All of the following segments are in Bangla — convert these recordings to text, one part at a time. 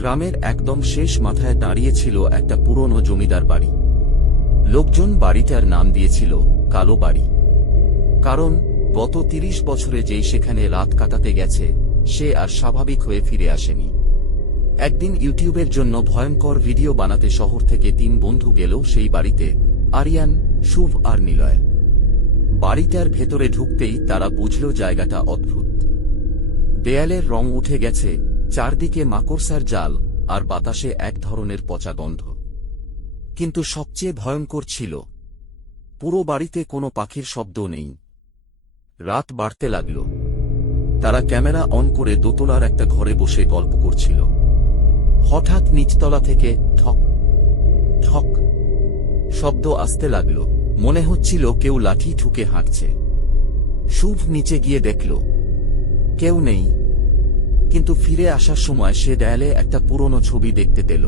গ্রামের একদম শেষ মাথায় দাঁড়িয়ে ছিল একটা পুরনো জমিদার বাড়ি। লোকজন বাড়িটার নাম দিয়েছিল কালো বাড়ি, কারণ গত ৩০ বছরে যেই সেখানে রাত কাটাতে গেছে সে আর স্বাভাবিক হয়ে ফিরে আসেনি। একদিন ইউটিউবের জন্য ভয়ঙ্কর ভিডিও বানাতে শহর থেকে ৩ বন্ধু গেল সেই বাড়িতে, আরিয়ান, শুভ আর নিলয়। বাড়িটার ভেতরে ঢুকতেই তারা বুঝল জায়গাটা অদ্ভুত। দেয়ালের রং উঠে গেছে, চারদিকে মাকড়সার জাল, আর বাতাসে এক ধরনের পচা গন্ধ। কিন্তু সবচেয়ে ভয়ঙ্কর ছিল, পুরো বাড়িতে কোনো পাখির শব্দ নেই। রাত বাড়তে লাগল। তারা ক্যামেরা অন করে দোতলার একটা ঘরে বসে গল্প করছিল। হঠাৎ নিচতলা থেকে ঠক ঠক শব্দ আসতে লাগল। মনে হচ্ছিল কেউ লাঠি ঠুকে হাঁটছে। শুভ নিচে গিয়ে দেখল কেউ নেই, কিন্তু ফিরে আসার সময় সে দেয়ালে একটা পুরনো ছবি দেখতে পেল।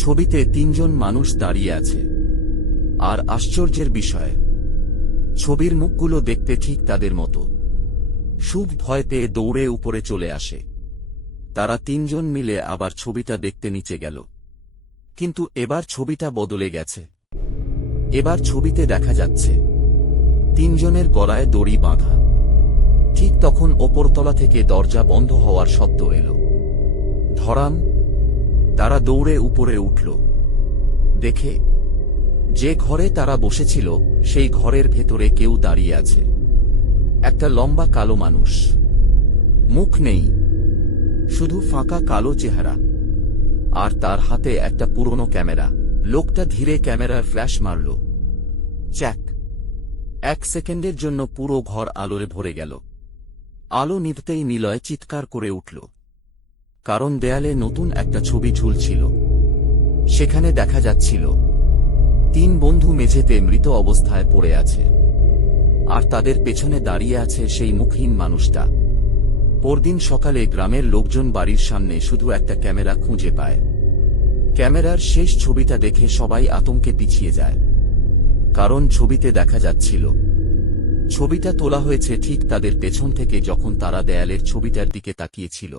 ছবিতে ৩ জন মানুষ দাঁড়িয়ে আছে, আর আশ্চর্যের বিষয়, ছবির মুখগুলো দেখতে ঠিক তাদের মতো। শুভ ভয় পেয়ে দৌড়ে উপরে চলে আসে। তারা ৩ জন মিলে আবার ছবিটা দেখতে নিচে গেল। কিন্তু এবার ছবিটা বদলে গেছে। এবার ছবিতে দেখা যাচ্ছে ৩ জনের গলায় দড়ি বাঁধা। ঠিক তখন ওপরতলা থেকে দরজা বন্ধ হওয়ার শব্দ এল। ধরাম! তারা দৌড়ে উপরে উঠল। দেখে যে ঘরে তারা বসেছিল সেই ঘরের ভেতরে কেউ দাঁড়িয়ে আছে। একটা লম্বা কালো মানুষ, মুখ নেই, শুধু ফাঁকা কালো চেহারা, আর তার হাতে একটা পুরনো ক্যামেরা। লোকটা ধীরে ক্যামেরার ফ্ল্যাশ মারল। চ্যাক! ১ সেকেন্ডের জন্য পুরো ঘর আলোয় ভরে গেল। আলো নিভতেই নিলয় চিৎকার করে উঠল, কারণ দেয়ালে নতুন একটা ছবি ঝুলছিল। সেখানে দেখা যাচ্ছিল ৩ বন্ধু মেঝেতে মৃত অবস্থায় পড়ে আছে, আর তাদের পেছনে দাঁড়িয়ে আছে সেই মুখহীন মানুষটা। পরদিন সকালে গ্রামের লোকজন বাড়ির সামনে শুধু একটা ক্যামেরা খুঁজে পায়। ক্যামেরার শেষ ছবিটা দেখে সবাই আতঙ্কে পিছিয়ে যায়, কারণ ছবিতে দেখা যাচ্ছিল ছবিটা তোলা হয়েছে ঠিক তাদের পেছন থেকে যখন তারা দেয়ালের ছবিটার দিকে তাকিয়েছিল।